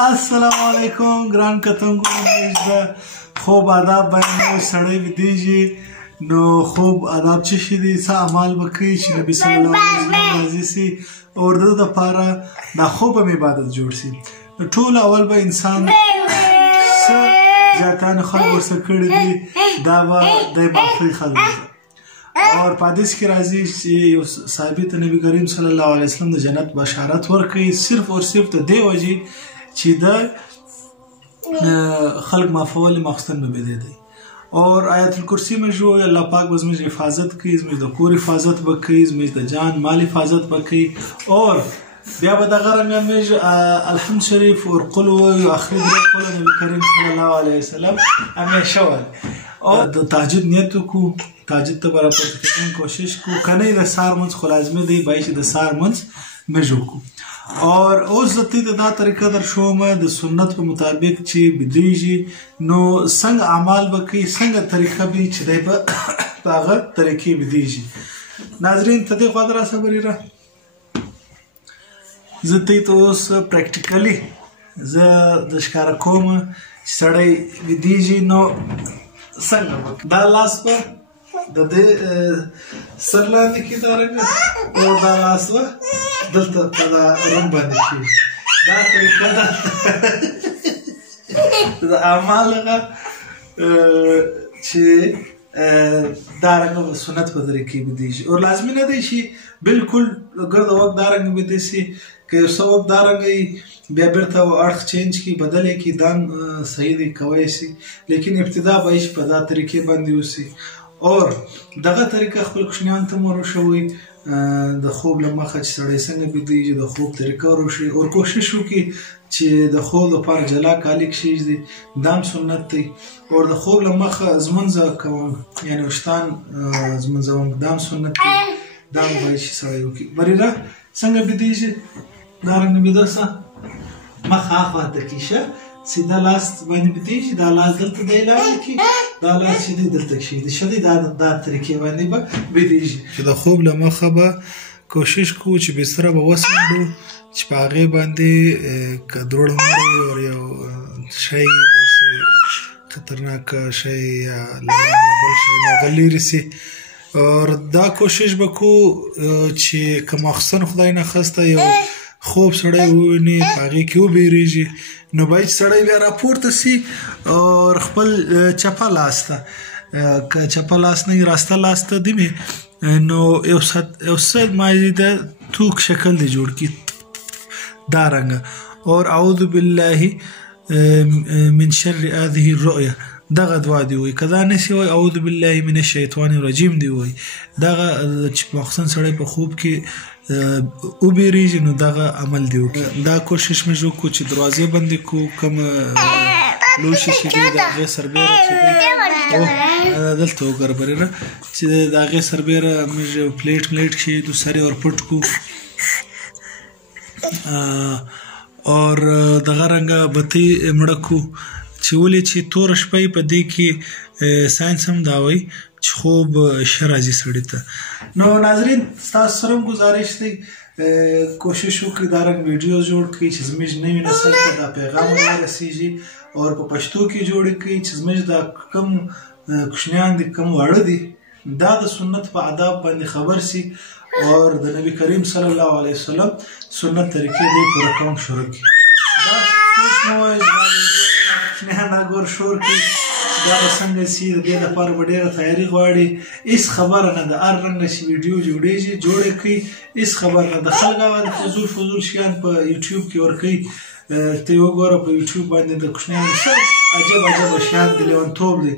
السلام علیکم ګران کتونکو موږ د خوب آداب باندې سړی ودیږي نو خوب آداب څه شي دي څه اعمال وکړي چې نبی صلی الله علیه وسلم راضي سي او د لپاره د خوب عبادت جوړ سي ټول اول به انسان څه ځاتانه خلک ورسره کړي دي دا به د باخري خلک اور حدیث کې راځي چې ثابت نبی کریم صلی الله علیه وسلم د جنت بشارت ورکړي صرف او صرف د دې وجې چې د خلق مافول مخستن به بده دی اور آیت الکرسی میں جو اللہ پاک بزمج حفاظت کی زمج د کور حفاظت بکی زمج د جان مال حفاظت بکی اور بیا به دغه رنګ مې الحمد شریف اور قل و اخر قل نبی کریم صلی الله علیه وسلم همیشه ول اور د تهجد نیت کو تهجد ته برابر کېدون کوشش کو کنه د سار منځ خو لازمي دی بای چې د سار منځ مې کو اور اوس زتی دا طریقه در شوم د سنت په مطابق چې بدیږي نو څنګه اعمال وکي څنګه طریقه به چې دای په هغه طریقې بدیږي ناظرین ته دې خاطر صبرې را زتی ته اوس پریکټیکلی ز د ښکار کوم سړی بدیږي نو څنګه دا لاس په د دې سرلاندې کې دارنګ او دا لاس و دلته په روم باندې شي دا طریقه ده د اعمال هغه چې دارنګ سنت په طریقې بدیږي او لازمي نه دی چې بالکل ګرد وخت دارنګ بدیسي که سبب دارنګ بیا بیرته اړخ چینج کی بدل کی دام صحیح دی کوي سي لیکن ابتدا به په دا طریقې باندې وسی اور دغه طریقه خپل کوشنیان ته مور شوی د خوب لمخه چې سړی څنګه بدیږي د خوب طریقه وروشي او کوشش وکړي چې د خوب لپاره جلا کالیک شي دي دام سنت دی او د خوب لمخه زمنځه کوم یعنی وشتان زمنځه دام سنت دی دام وای شي سړی وکړي بریره څنګه بدیږي دارنګ بدرسه مخه اخواته کیشه سیده لاس باندې بدیږي دا لاس دلته دی لاندې کې دا لاس چې دلته کې دی شدي دا طریقې باندې به بدیږي چې د خوب له مخه به کوشش کوو چې بستر به وسندو چې په هغې باندې که دروړ مړی او یو شی خطرناک شی یا بل شی هغه لرې سي اور دا کوشش به کوو چې که مخصن خدای نخواسته یو خوب سړی وویني په هغې کې وبېرېږي نو باید سړی بیا راپورته سي اور خپل چپه لاس ته که چپه لاس نه راسته لاس ته دي مې نو یو څه مایي د توک شکل دی جوړ کړي دا رنګه اور اعوذ بالله من شر هذه الرؤیا دغه دعا دی وایي که دا نسي وایي اعوذ بالله من الشیطان الرجیم دی وایي دغه چې مخصن سړی په خوب کې وبېرېږي نو دغه عمل دی وکړي دا کوشش مې وکړو چې دروازې بندې کړو کوم لوښي چې دی د هغې سربیره چې دی دلته وګوره بریره چې د هغې سربیره موږ پلیټ کښېږدو سر یې ورپټ کړو اور دغه رنګه بتۍ مړه کړو چې ولې چې توره شپه په دې کې ساینس هم دا وایي چې خوب ښه راځي سړي ته نو ناظرین ستاسو سره هم ګزارش دی کوشش وکړئ دا رنګ ویډیو جوړ کړئ چې زموږ نوي نسل ته دا پیغام ورسیږي اور په پښتو کې جوړ کړئ چې زموږ دا کم کوچنیان دي کم واړه دي دا د سنت په آداب باندې خبر سي اور د نبی کریم صلی الله علیه وسلم سنت طریقې دی پوره کوم شروع کړي دا سوچ مو وایي نه ناګور شور کړي دا به څنګه سي د دې لپاره به ډېره تیاري غواړي هېڅ خبره نه د هر رنګ نه چې ویډیو جوړېږي جوړې کړي هېڅ خبره نه د خلک هغه د فضول شیان په یوټیوب کې ورکوي ته یې وګوره په یوټیوب باندې د کوچنیانو څه عجبه شیان د لیونتوب دی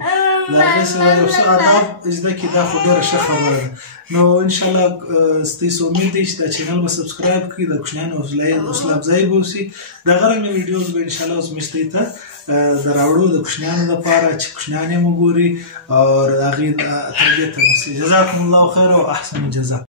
د هغې سره یو څه آداب زده کړي دا خو ډېره ښه خبره ده نو انشاءالله ستاسو امید دی چې دا چینل به سبسکرایب کړي د کوچنیانو حوصله افزایي به وسي دغه رنګه ویډیوز به انشاءالله اوس موږ ته د راوړو د کوچنیانو لپاره چې کوچنیان یې وګوري او د هغې تربیت ته وسي جزاکم الله خیر او احسن الجزا